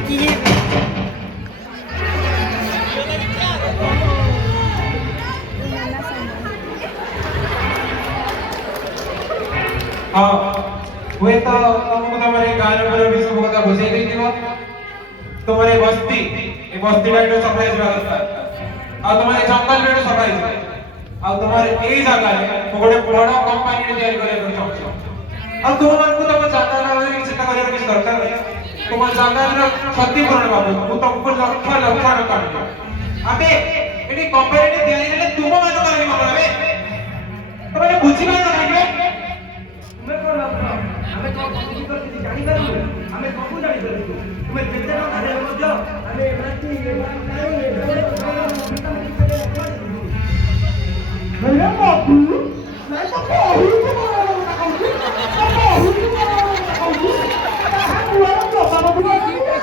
हाँ हुए तो तुमको तुम्हारे गान पर भी सब কথা বুঝাই দেইতিব তোমার এই বস্তি টা একটু সফাই দিবা দরকার আর তোমার এই জঙ্গল টা সফাই দিবা আর তোমার এই জায়গায় গোটে বড় কোম্পানি তৈরি করে চাচ্ছ আর তোমারକୁ ତମ ଜାଗାର ଚିନ୍ତା କରିବା କିଛି ଦରକାର ନାହିଁ ତମ ଜାଗାର କ୍ଷତିପୂରଣ ବାବଦ ମୁଁ ତମକୁ ଲକ୍ଷ ଲକ୍ଷ ଟଙ୍କା ଦେବି ଆମେ ଏଠି କୋମ୍ପାନୀ ତିଆରି ହେଲେ ତୁମ ମାନଙ୍କ ଲାଗି ମଙ୍ଗଳ